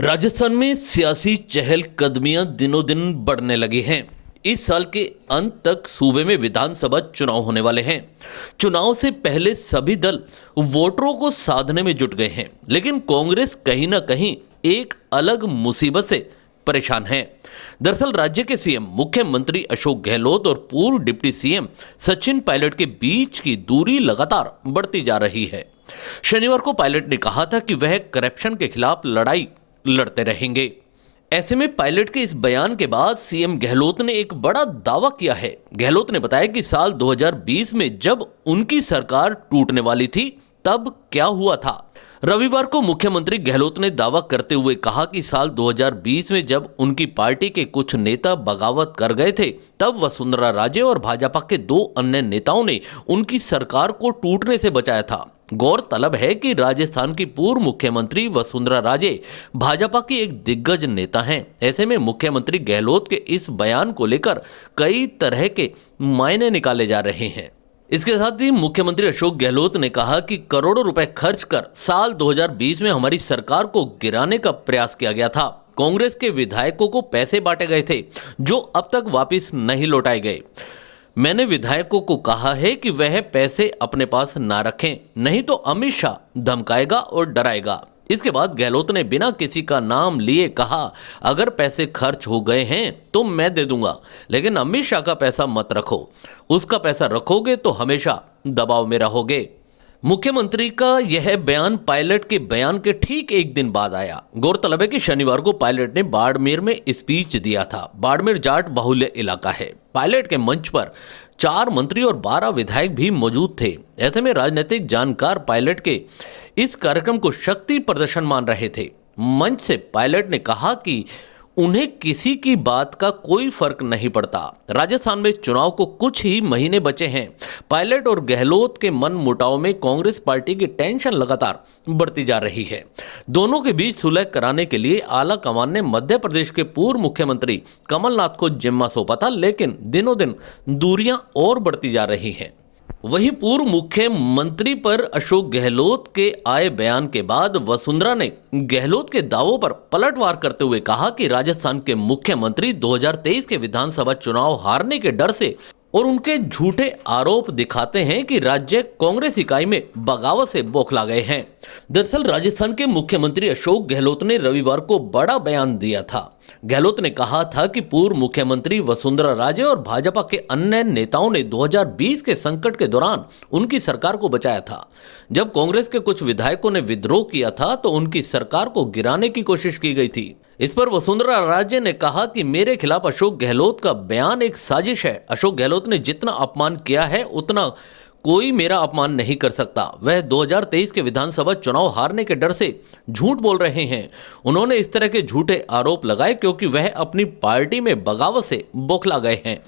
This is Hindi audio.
राजस्थान में सियासी चहलकदमियां दिनों दिन बढ़ने लगी हैं। इस साल के अंत तक सूबे में विधानसभा चुनाव होने वाले हैं। चुनाव से पहले सभी दल वोटरों को साधने में जुट गए हैं, लेकिन कांग्रेस कहीं ना कहीं एक अलग मुसीबत से परेशान है। दरअसल राज्य के सीएम मुख्यमंत्री अशोक गहलोत और पूर्व डिप्टी सीएम सचिन पायलट के बीच की दूरी लगातार बढ़ती जा रही है। शनिवार को पायलट ने कहा था कि वह करप्शन के खिलाफ लड़ाई लड़ते रहेंगे। ऐसे में पायलट के इस बयान के बाद सीएम गहलोत ने एक बड़ा दावा किया है। गहलोत ने बताया कि साल 2020 में जब उनकी सरकार टूटने वाली थी तब क्या हुआ था। रविवार को मुख्यमंत्री गहलोत ने दावा करते हुए कहा कि साल 2020 में जब उनकी पार्टी के कुछ नेता बगावत कर गए थे तब वसुंधरा राजे और भाजपा के दो अन्य नेताओं ने उनकी सरकार को टूटने से बचाया था। गौरतलब है कि राजस्थान की पूर्व मुख्यमंत्री वसुंधरा राजे भाजपा की एक दिग्गज नेता हैं। ऐसे में मुख्यमंत्री गहलोत के इस बयान को लेकर कई तरह के मायने निकाले जा रहे हैं। इसके साथ ही मुख्यमंत्री अशोक गहलोत ने कहा कि करोड़ों रुपए खर्च कर साल 2020 में हमारी सरकार को गिराने का प्रयास किया गया था। कांग्रेस के विधायकों को पैसे बांटे गए थे जो अब तक वापस नहीं लौटाए गए। मैंने विधायकों को कहा है कि वह पैसे अपने पास ना रखें, नहीं तो अमित शाह धमकाएगा और डराएगा। इसके बाद गहलोत ने बिना किसी का नाम लिए कहा, अगर पैसे खर्च हो गए हैं तो मैं दे दूंगा, लेकिन अमित शाह का पैसा मत रखो। उसका पैसा रखोगे तो हमेशा दबाव में रहोगे। मुख्यमंत्री का यह बयान पायलट के बयान के ठीक एक दिन बाद आया। गौरतलब है कि शनिवार को पायलट ने बाड़मेर में स्पीच दिया था। बाड़मेर जाट बाहुल्य इलाका है। पायलट के मंच पर 4 मंत्री और 12 विधायक भी मौजूद थे। ऐसे में राजनीतिक जानकार पायलट के इस कार्यक्रम को शक्ति प्रदर्शन मान रहे थे। मंच से पायलट ने कहा कि उन्हें किसी की बात का कोई फर्क नहीं पड़ता। राजस्थान में चुनाव को कुछ ही महीने बचे हैं। पायलट और गहलोत के मन मुटाव में कांग्रेस पार्टी की टेंशन लगातार बढ़ती जा रही है। दोनों के बीच सुलह कराने के लिए आला कमान ने मध्य प्रदेश के पूर्व मुख्यमंत्री कमलनाथ को जिम्मा सौंपा था, लेकिन दिनों दिन दूरियां और बढ़ती जा रही हैं। वहीं पूर्व मुख्यमंत्री पर अशोक गहलोत के आए बयान के बाद वसुंधरा ने गहलोत के दावों पर पलटवार करते हुए कहा कि राजस्थान के मुख्यमंत्री 2023 के विधानसभा चुनाव हारने के डर से और उनके झूठे आरोप दिखाते हैं कि राज्य कांग्रेस इकाई में बगावत से बौखला गए हैं। दरअसल राजस्थान के मुख्यमंत्री अशोक गहलोत ने रविवार को बड़ा बयान दिया था। गहलोत ने कहा था कि पूर्व मुख्यमंत्री वसुंधरा राजे और भाजपा के अन्य नेताओं ने 2020 के संकट के दौरान उनकी सरकार को बचाया था। जब कांग्रेस के कुछ विधायकों ने विद्रोह किया था तो उनकी सरकार को गिराने की कोशिश की गई थी। इस पर वसुंधरा राजे ने कहा कि मेरे खिलाफ अशोक गहलोत का बयान एक साजिश है। अशोक गहलोत ने जितना अपमान किया है उतना कोई मेरा अपमान नहीं कर सकता। वह 2023 के विधानसभा चुनाव हारने के डर से झूठ बोल रहे हैं। उन्होंने इस तरह के झूठे आरोप लगाए क्योंकि वह अपनी पार्टी में बगावत से बौखला गए हैं।